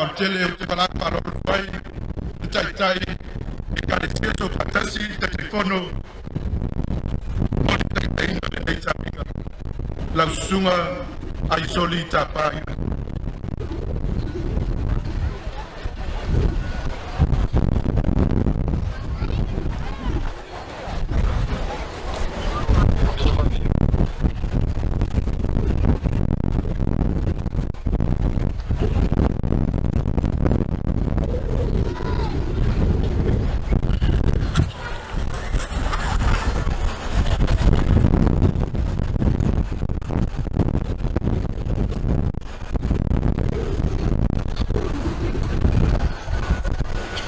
no tele te pala palo vai tai tai e ka le so fatasi te telefono o te tai no le tapinga la sunga Aisoli Iuli.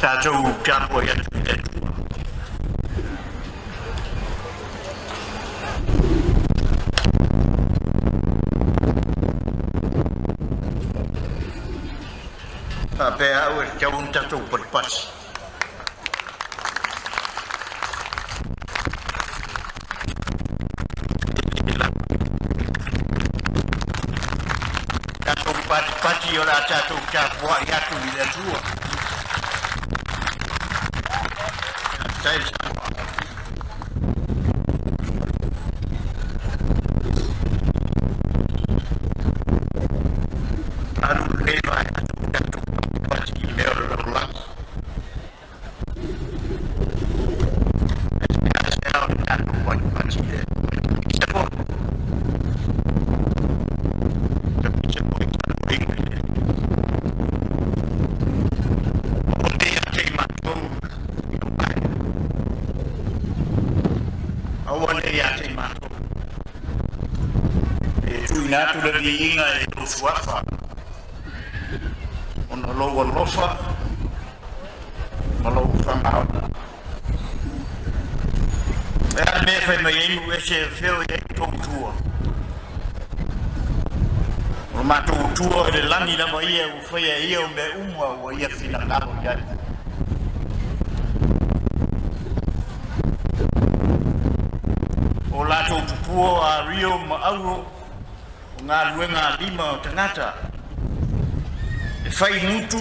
Tato capo ya Ape au e un tato per pas. Tato pati ora tato capo ya tu le sua. Samoa. Aru leva atu pati leo rola. Espera atu pati leo. Samoa. Natu le liinga e lo suafa ona lo lofa malo fama e me fe me e se feo e tua o mato tua le lani la mai e foi e io me uma o ia fina na ya o la to puo a rio ma auro ngā luenga lima o tangata e whai mutu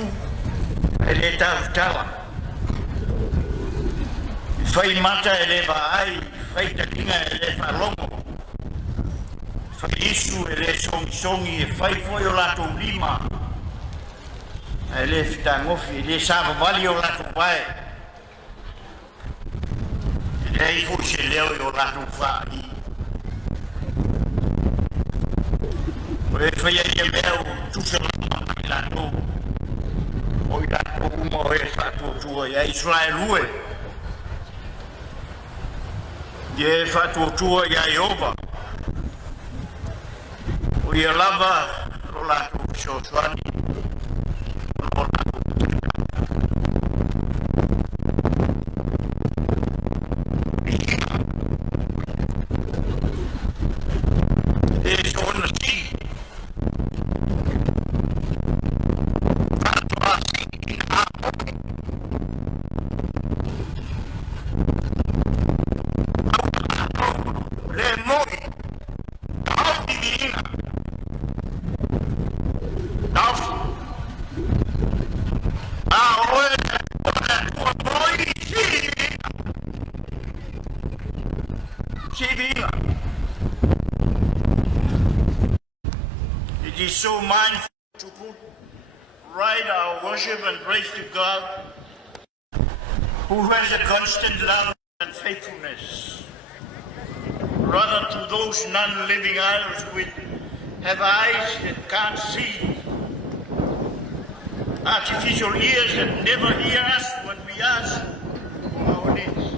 e le tautawa e whai mata e le vaai whai takinga e le whalongo whai isu e le songi e whai foi o lato lima e le whitangofi e le savavali o lato pae e le haifu se leo o lato whai e fai e meo tusa mai lato o i lato umo e fatu tua e Israel ue e fatu tua e Iova o i lava o lato sosuani o lato e sono sì It is so mindful to put right our worship and praise to God, who has a constant love and faithfulness, rather to those non-living idols which have eyes that can't see, artificial ears that never hear us when we ask for our needs.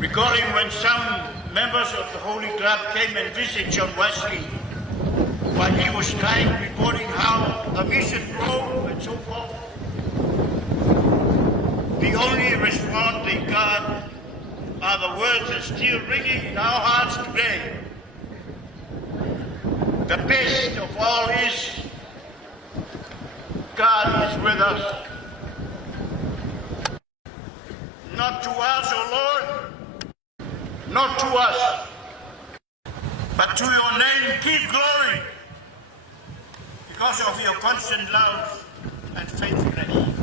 Recalling when some members of the Holy Club came and visited John Wesley while he was dying, reporting how the mission grew and so forth. The only response they got are the words that are still ringing in our hearts today. The best of all is God is with us. Not to us, O Lord, not to us, but to your name give glory. because of your constant love and faithfulness.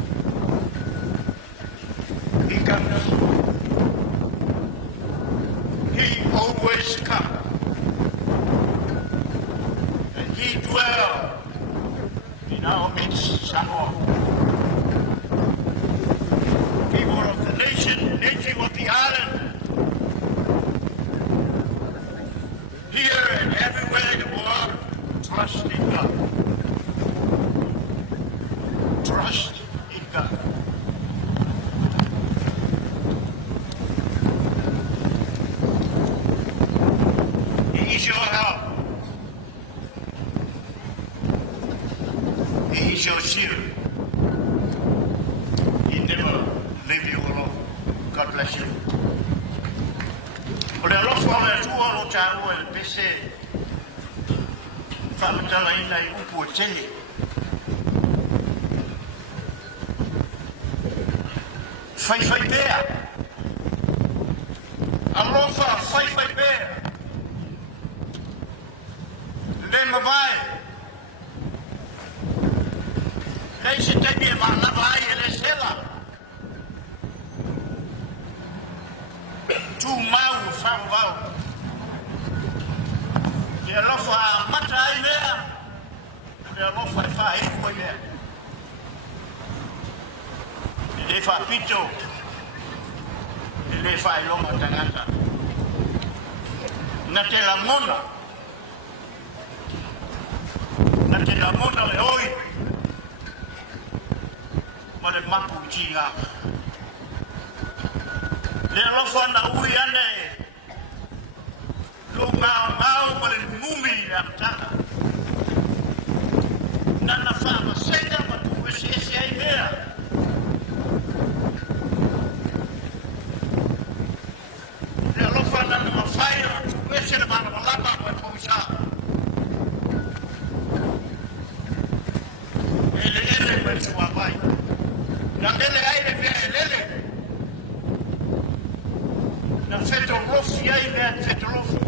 He comes. He always comes. And he dwells in our midst, Samoa. People of the nation, native of the island, here and everywhere in the world, trust in God. Trust in God. He is your help. He is your shield. He never leave you alone. God bless you. O le alofa o le atua o tāua e pese whamatala ina I upu o tehe. Whai bea. Alofa whai bea. Le mawai. Lei se tepi e mahnawai e le sela. Tu mau whau. Le alofa mata ai mea. Le alofa e whae koe mea. Le whapito. Le whae longa tangata. Na te la mona. Na te la mona le oi. Ma le mapu ti ngā. Le alofa na ui ane. Lo ngau ma le mumi le amtana. Nana whama senga ma tu ese ai mea. Le alofa na ma whaia tu ese le mana malapa ma pausa. Ele ma sua vai. Na ele ai mea ele. Na feto rofi ai mea feto rofi.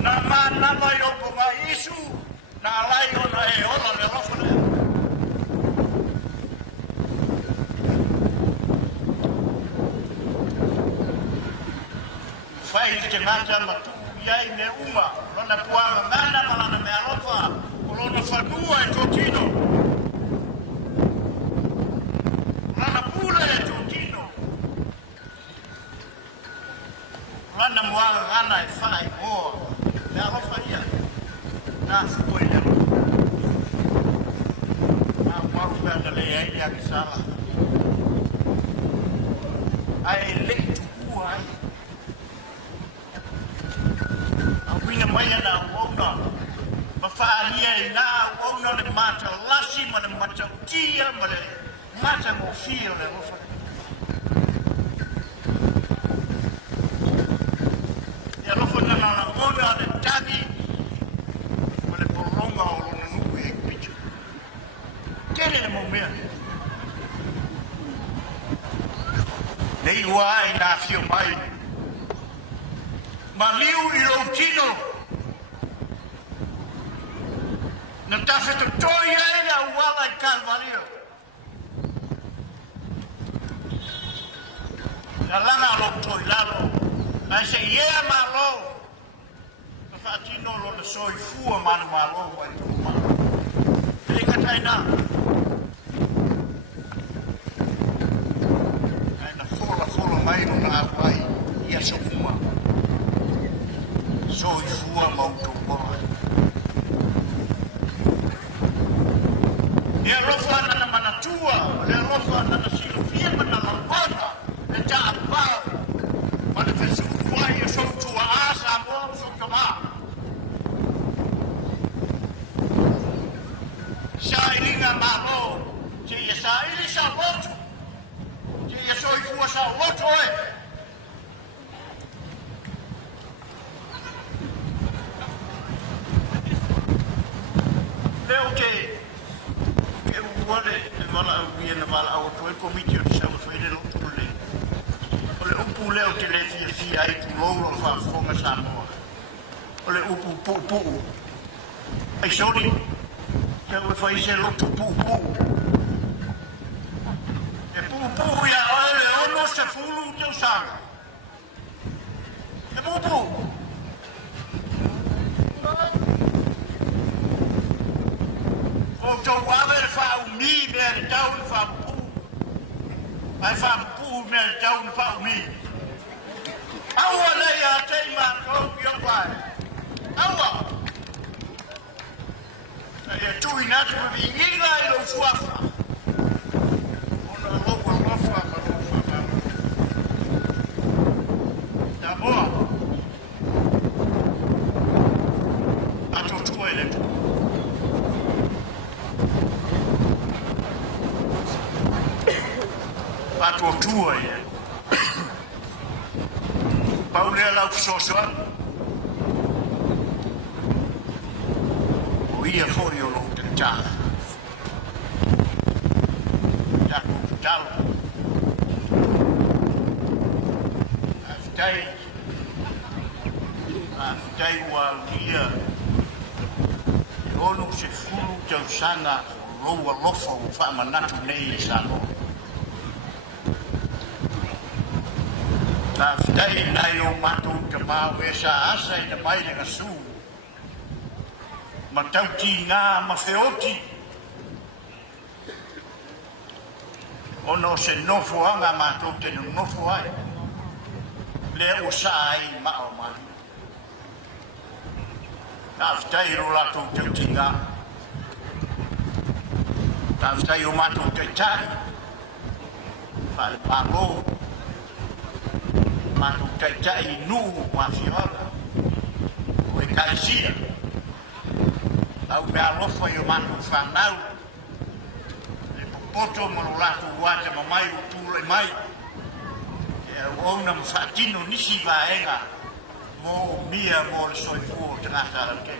Na mana mai o ko mai isu. Na lai ona e ona le rofi le. Fai te mata ma tu iai me uma. Lona puanga ngana malana mea rofa. Lona whanua e totino. Lana pula e totino. Lana muanga ngana e whai moa. Mea rofa ia. Nā fukoi le rofa. Nā maru pēta le ai le aki sala. Ai le tuku ai. Awina mai ana wona. Ma whaalia I nā wona le mata lasi ma le mata utia ma le mata ngofia le rofa. Ia rofa nana wona le tagi ma le poronga o lona nuku e kuitu. Tere le momea. Nei ua ai nā fio mai. Ma liu I lo tino. Na tawheta toi ai na uala I Kalvario. Na langa lo toi lalo. Ai se iea ma lo. Na whaatino lo na soi fua manu ma lo wai tuma. E katai nā. Ai na fola mai no na awai. Ia so kuma. Soi fua mauto bola. Le rofa na manatua, le rofa na silofia na lambota, le taapau. Ma le fesukuai e soutua asa mo so kama. Sairinga malo, te ia sairi sa lotu. Te ia soifua sa lotu e. Leo te Wale, wala ia na wala au toi komiti o te sama whaere lo tu le. O le upu leo te le fia ai tu lolo whaafonga Samoa. O le upu puu. Aisoli, we fai se lo pupu. E pupu ia ole ono se fulu teu sanga. E pupu. O tau awe fa umi me tau fa pu. Ai fa pu me tau fa umi. Awa nei a te ma ko yo pai. Awa. Ai tu ina tu vi ngira I lo fuafa. Ona lo fuafa. Da boa. Ato tu ele. Ato tu ele. Paule la social. Ia foi o longo de tala. Já com tala. Aftei o alia. O no se fulu teu sana. Roa lofa o fama natu nei sano. Aftei nai o matu te mau e sa asa I te mai le kasu. Ma tauti ngā ma whioti. Ono se nofo anga mātou te nofo ai. Le o sa ai mao mai. Tāwhitai ro lato tauti ngā. Tāwhitai o mātou te tai. Whare pāko. Mātou te tai nū ma whioga. O e kaisia. Au mea lofa I o mātou whanau. E popoto mo lo lato wata ma mai o tūle mai. E au na mwhatino nisi vaenga. Mo mia mo le soifua o te ngata arake.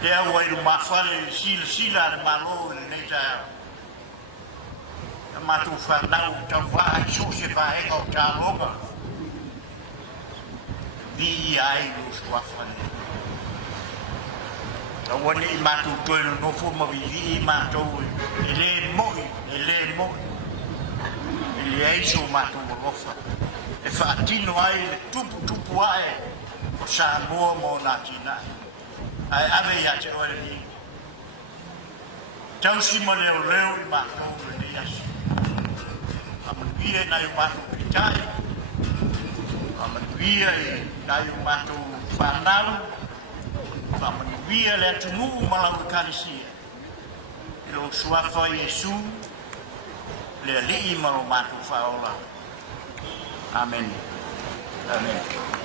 Te au ai ru mawhare sila le malo le neita au. E mātou whanau tau wā I so se vaenga o tā longa. Vi ai lo suafane. Awani I mātou toi no fo ma vivi I mātou e le moi. E le aiso mātou o lofa. E whaatino ai le tupu ai o Samoa mo Ngāti Nai. Ai ave ia te oere ni. Tausi ma leo I mātou le asi. Amanuia nai o mātou pitai. Amanuia nai o mātou whanau. Whamanuia le atunu malau karisia. E lo suafa Iesu le alii malo mātou whaola. Amen. Amen.